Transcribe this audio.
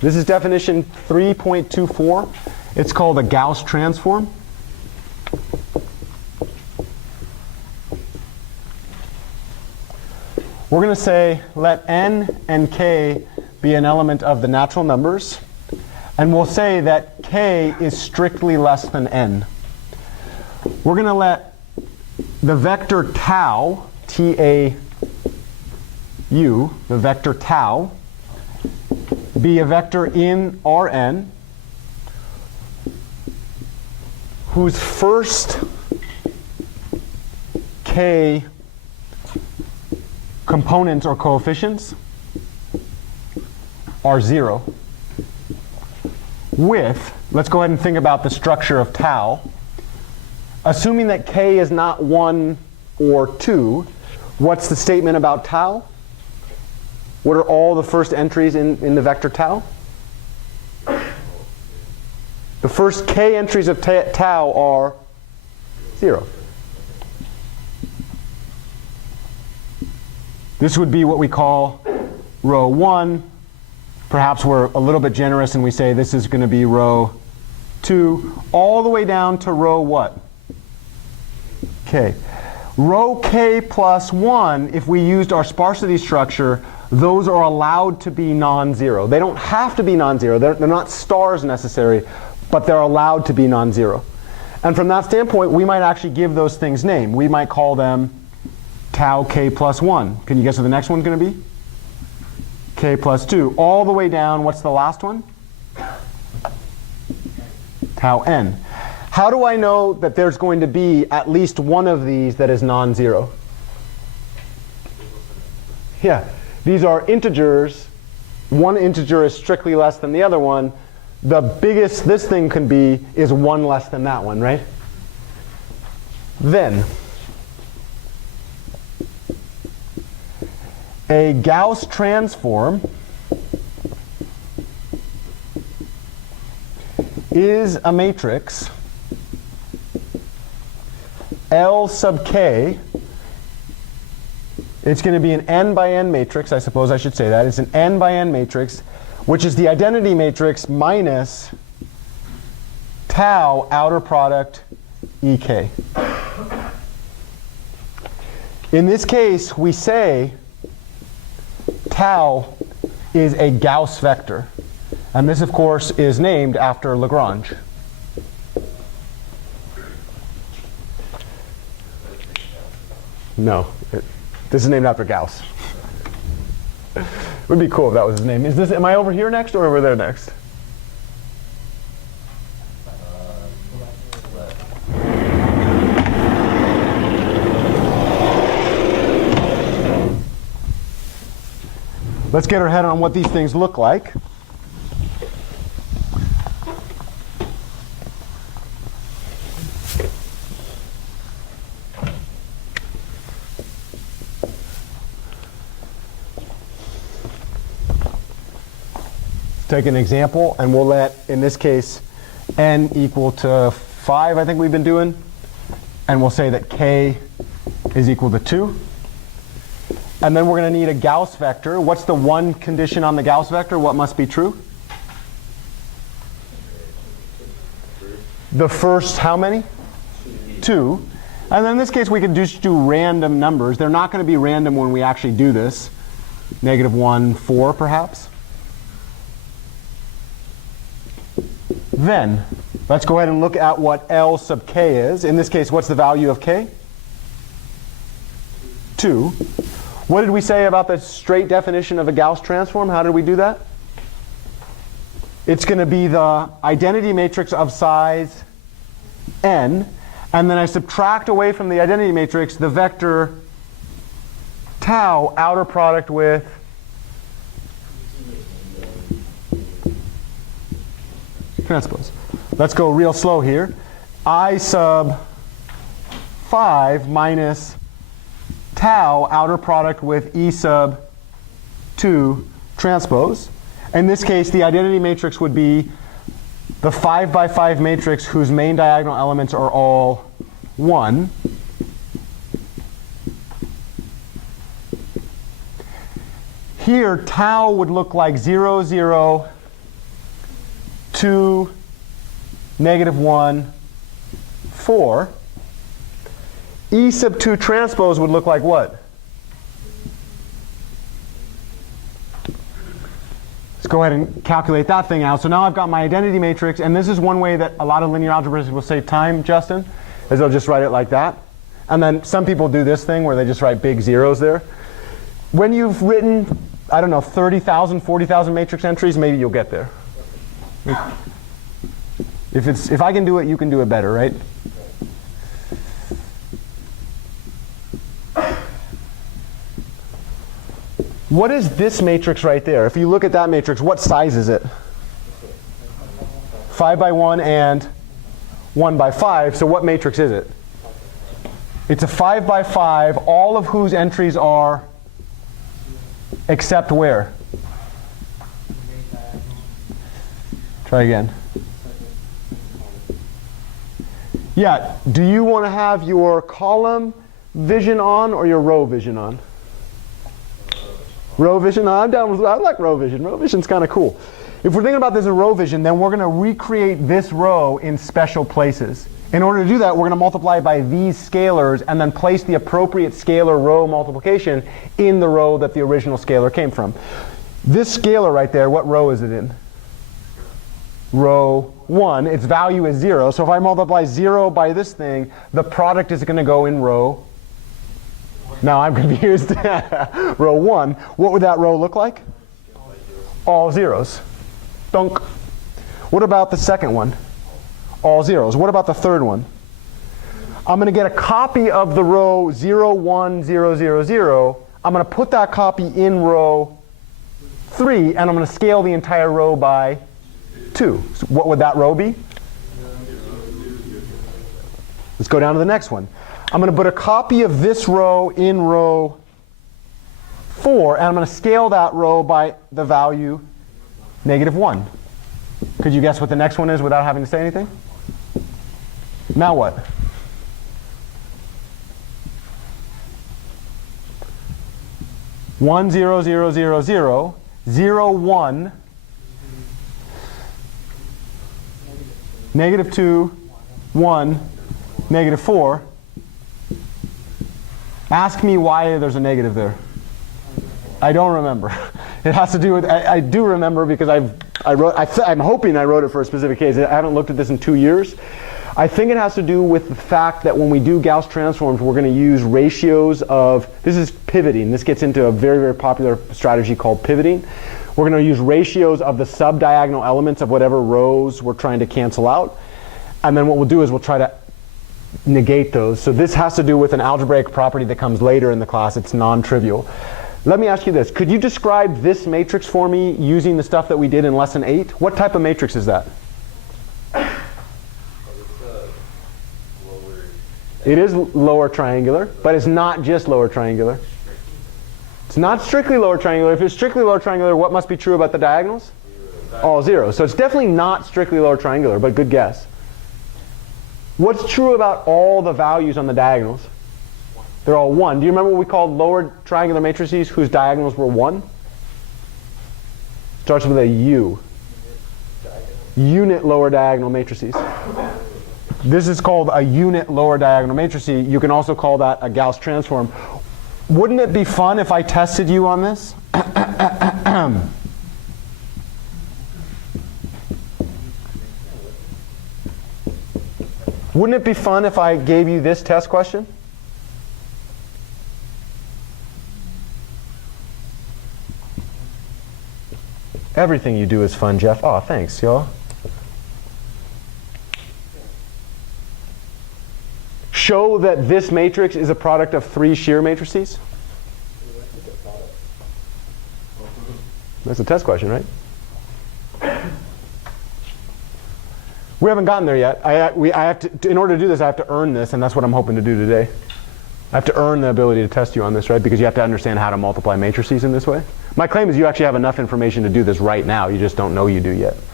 This is definition 3.24. It's called a Gauss transform. We're going to say let n and k be an element of the natural numbers. And we'll say that k is strictly less than n. We're going to let the vector tau, T-A-U, the vector tau, be a vector in Rn whose first k components or coefficients are 0. With, let's go ahead and think about the structure of tau. Assuming that k is not 1 or 2, what's the statement about tau? What are all the first entries in the vector tau? The first k entries of tau are 0. This would be what we call row 1. Perhaps we're a little bit generous and we say this is going to be row 2, all the way down to row what? K. Row k plus 1, if we used our sparsity structure, those are allowed to be non-zero. They don't have to be non-zero. They're not stars necessary, but they're allowed to be non-zero. And from that standpoint, we might actually give those things name. We might call them tau k plus 1. Can you guess what the next one's going to be? K plus 2. All the way down, what's the last one? Tau n. How do I know that there's going to be at least one of these that is non-zero? Yeah, these are integers. One integer is strictly less than the other one. The biggest this thing can be is 1 less than that one, right? Then, a Gauss transform is a matrix L sub k. It's going to be an n by n matrix, I suppose I should say that. It's an n by n matrix, which is the identity matrix minus tau outer product ek. In this case, we say tau is a Gauss vector. And this, of course, is named after Lagrange. No, this is named after Gauss. It would be cool if that was his name. Am I over here next or over there next? Let's get our head on what these things look like. Take an example, and we'll let, in this case, n equal to 5, I think we've been doing. And we'll say that k is equal to 2. And then we're going to need a Gauss vector. What's the one condition on the Gauss vector? What must be true? The first how many? 2. And then in this case, we could just do random numbers. They're not going to be random when we actually do this. -1, 4, perhaps. Then, let's go ahead and look at what L sub k is. In this case, what's the value of k? 2. What did we say about the straight definition of a Gauss transform? How did we do that? It's going to be the identity matrix of size n, and then I subtract away from the identity matrix the vector tau outer product with transpose. Let's go real slow here. I sub 5 minus tau outer product with E sub 2 transpose. In this case, the identity matrix would be the 5 by 5 matrix whose main diagonal elements are all 1. Here, tau would look like 0, 0, 2, -1, 4. E sub 2 transpose would look like what? Let's go ahead and calculate that thing out. So now I've got my identity matrix, and this is one way that a lot of linear algebraists will save time, Justin, is they'll just write it like that. And then some people do this thing where they just write big zeros there. When you've written, I don't know, 30,000, 40,000 matrix entries, maybe you'll get there. If I can do it, you can do it better, right? What is this matrix right there? If you look at that matrix, what size is it? 5 by 1 and 1 by 5. So what matrix is it? It's a 5 by 5, all of whose entries are except where? Try again. Yeah, do you want to have your column vision on or your row vision on? Row vision? No, I'm down with, I like row vision. Row vision's kind of cool. If we're thinking about this as row vision, then we're going to recreate this row in special places. In order to do that, we're going to multiply by these scalars and then place the appropriate scalar row multiplication in the row that the original scalar came from. This scalar right there, what row is it in? Row 1. Its value is 0. So if I multiply 0 by this thing, the product is going to go in row. Now I'm confused. Row 1. What would that row look like? All zeros. Dunk. What about the second one? All zeros. What about the third one? I'm going to get a copy of the row 0, 1, 0, 0, 0. I'm going to put that copy in row 3, and I'm going to scale the entire row by 2. So what would that row be? Let's go down to the next one. I'm going to put a copy of this row in row 4, and I'm going to scale that row by the value -1. Could you guess what the next one is without having to say anything? Now what? One, 0, 0, 0, 0, 0, 1, -2, 1, -4. Ask me why there's a negative there. I don't remember. It has to do with, I do remember because I'm hoping I wrote it for a specific case. I haven't looked at this in 2 years. I think it has to do with the fact that when we do Gauss transforms, we're going to use ratios of, this is pivoting. This gets into a very, very popular strategy called pivoting. We're going to use ratios of the subdiagonal elements of whatever rows we're trying to cancel out. And then what we'll do is we'll try to negate those. So this has to do with an algebraic property that comes later in the class. It's non-trivial. Let me ask you this. Could you describe this matrix for me using the stuff that we did in lesson 8? What type of matrix is that? It is lower triangular, but it's not just lower triangular. It's not strictly lower triangular. If it's strictly lower triangular, what must be true about the diagonals? All zeros. So it's definitely not strictly lower triangular, but good guess. What's true about all the values on the diagonals? They're all 1. Do you remember what we called lower triangular matrices whose diagonals were 1? Starts with a U. Unit lower diagonal matrices. This is called a unit lower diagonal matrix. You can also call that a Gauss transform. Wouldn't it be fun if I tested you on this? Wouldn't it be fun if I gave you this test question? Everything you do is fun, Jeff. Oh, thanks, y'all. Show that this matrix is a product of 3 shear matrices. That's a test question, right? We haven't gotten there yet. I have to, in order to do this, I have to earn this, and that's what I'm hoping to do today. I have to earn the ability to test you on this, right? Because you have to understand how to multiply matrices in this way. My claim is you actually have enough information to do this right now. You just don't know you do yet.